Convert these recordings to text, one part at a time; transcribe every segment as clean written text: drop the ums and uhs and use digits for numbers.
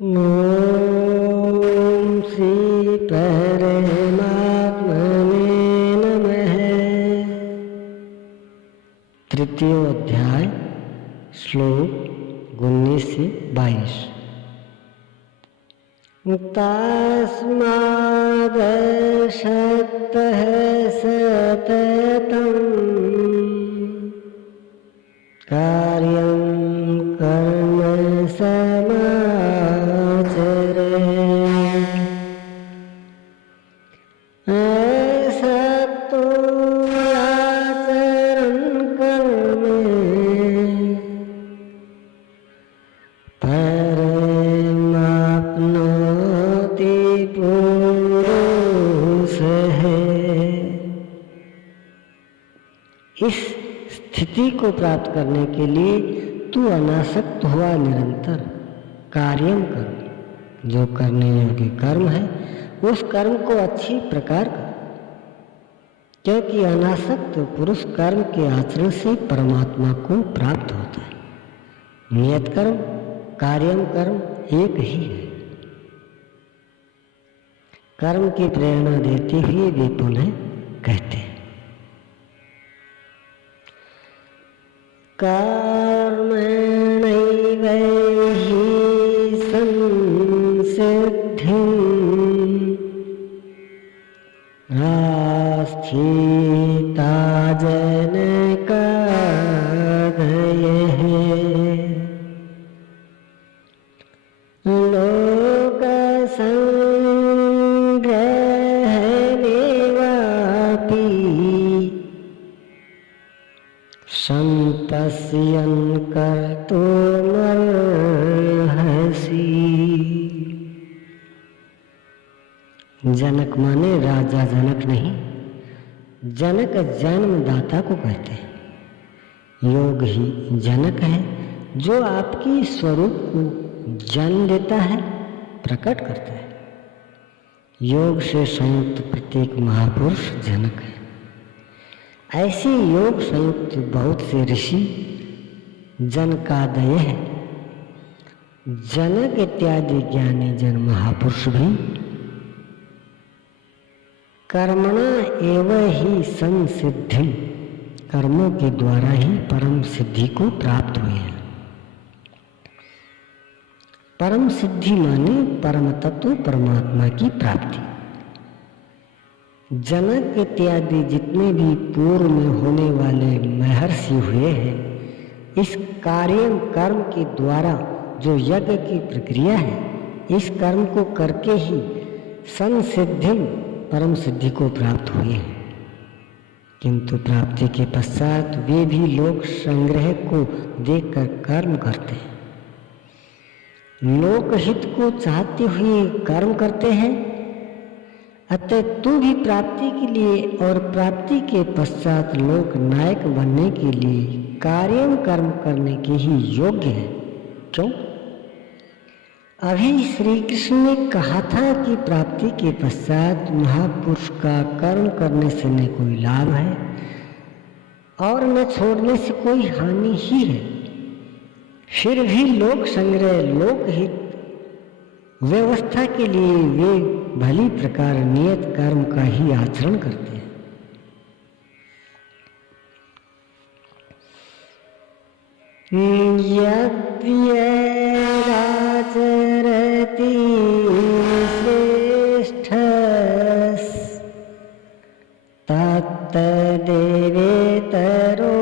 ओम श्री परमात्मने नमः। तृतीय अध्याय श्लोक 19 से 22। तस्माद् शक्तः सततं कार्यं कर्म समाचरेत्। असक्तो आचरन् कर्म परमाप्नोति पुरुषः। इस स्थिति को प्राप्त करने के लिए तू अनासक्त हुआ निरंतर कार्यम कर। जो करने योग्य कर्म है उस कर्म को अच्छी प्रकार कर, क्योंकि अनासक्त पुरुष कर्म के आचरण से परमात्मा को प्राप्त होता है। नियत कर्म कार्यम कर्म एक ही है। कर्म की प्रेरणा देते हुए वे पुनः कहते हैं, कर्मणैव हि संसिद्धिं आस्थिता जनकादयः। लोकसंग्रहमेवापि संपश्यन् कर्तुमर्हसि। जनक माने राजा जनक नहीं, जनक जन्मदाता को कहते हैं। योग ही जनक है जो आपकी स्वरूप को जन्म देता है, प्रकट करता है। योग से संयुक्त प्रत्येक महापुरुष जनक है। ऐसे योग संयुक्त बहुत से ऋषि जनकादय है। जनक इत्यादि ज्ञानी जन महापुरुष भी कर्मणा एव ही संसिद्धि, कर्मों के द्वारा ही परम सिद्धि को प्राप्त हुए हैं। परम सिद्धि माने परम तत्व परमात्मा की प्राप्ति। जनक इत्यादि जितने भी पूर्व में होने वाले महर्षि हुए हैं, इस कार्य कर्म के द्वारा जो यज्ञ की प्रक्रिया है, इस कर्म को करके ही संसिद्धि परम सिद्धि को प्राप्त हुए हैं। किंतु प्राप्ति के पश्चात वे भी लोक संग्रह को देखकर कर्म करते हैं। लोकहित को चाहते हुए कर्म करते हैं। अतः तू भी प्राप्ति के लिए और प्राप्ति के पश्चात लोक नायक बनने के लिए कार्य कर्म करने के ही योग्य है। क्यों? अभी श्री कृष्ण ने कहा था कि प्राप्ति के पश्चात महापुरुष का कर्म करने से न कोई लाभ है और न छोड़ने से कोई हानि ही है। फिर भी लोक संग्रह लोकहित व्यवस्था के लिए वे भली प्रकार नियत कर्म का ही आचरण करते हैं। यद्यदाचरति श्रेष्ठः तत्तदेवेतरो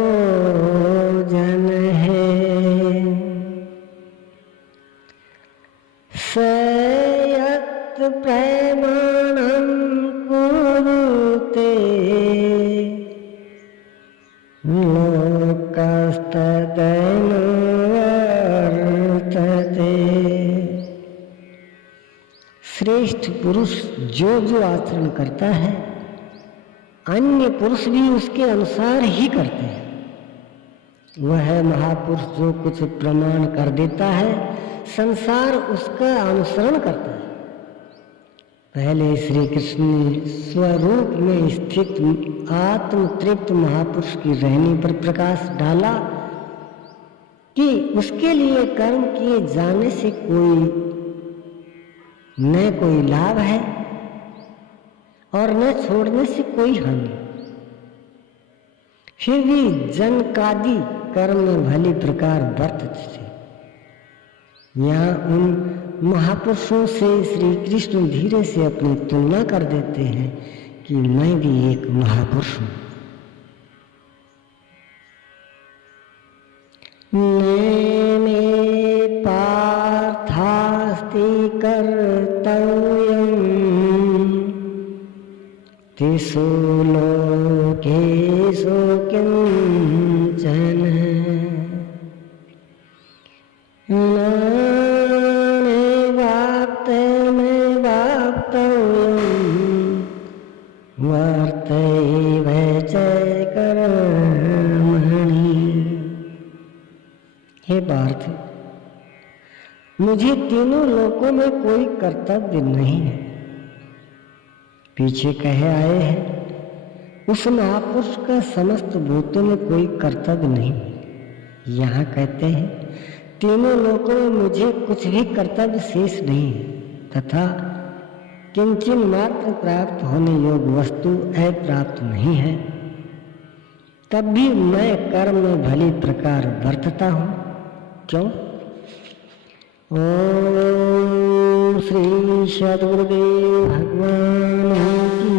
जनः। स यत् प्रमाणं कुरुते लोकस्तदनुवर्तते। श्रेष्ठ पुरुष जो जो आचरण करता है, अन्य पुरुष भी उसके अनुसार ही करते हैं। वह महापुरुष जो कुछ प्रमाण कर देता है, संसार उसका अनुसरण करता है। पहले श्री कृष्ण ने स्वरूप में स्थित आत्म तृप्त महापुरुष की रहनी पर प्रकाश डाला कि उसके लिए कर्म किए जाने से कोई न कोई लाभ है और न छोड़ने से कोई हानि। फिर भी जनकादि कर्म में भली प्रकार वर्तते थे। यहाँ उन महापुरुषों से श्री कृष्ण धीरे से अपनी तुलना कर देते हैं कि मैं भी एक महापुरुष हूँ। नैने पार्थास्ति कर्तव्यम् तिषु लोकेषु किञ्चन वर्तैव च कर्मणि। हे पार्थ, मुझे तीनों लोकों में कोई कर्तव्य नहीं है। पीछे कहे आए हैं उस महापुरुष का समस्त भूतों में कोई कर्तव्य नहीं। यहाँ कहते हैं तीनों लोकों में मुझे कुछ भी कर्तव्य शेष नहीं है तथा किंचन मात्र प्राप्त होने योग्य वस्तु अप्राप्त नहीं है। तब भी मैं कर्म में भली प्रकार वर्तता हूँ। क्यों? ओम श्री सद्गुरुदेव भगवान की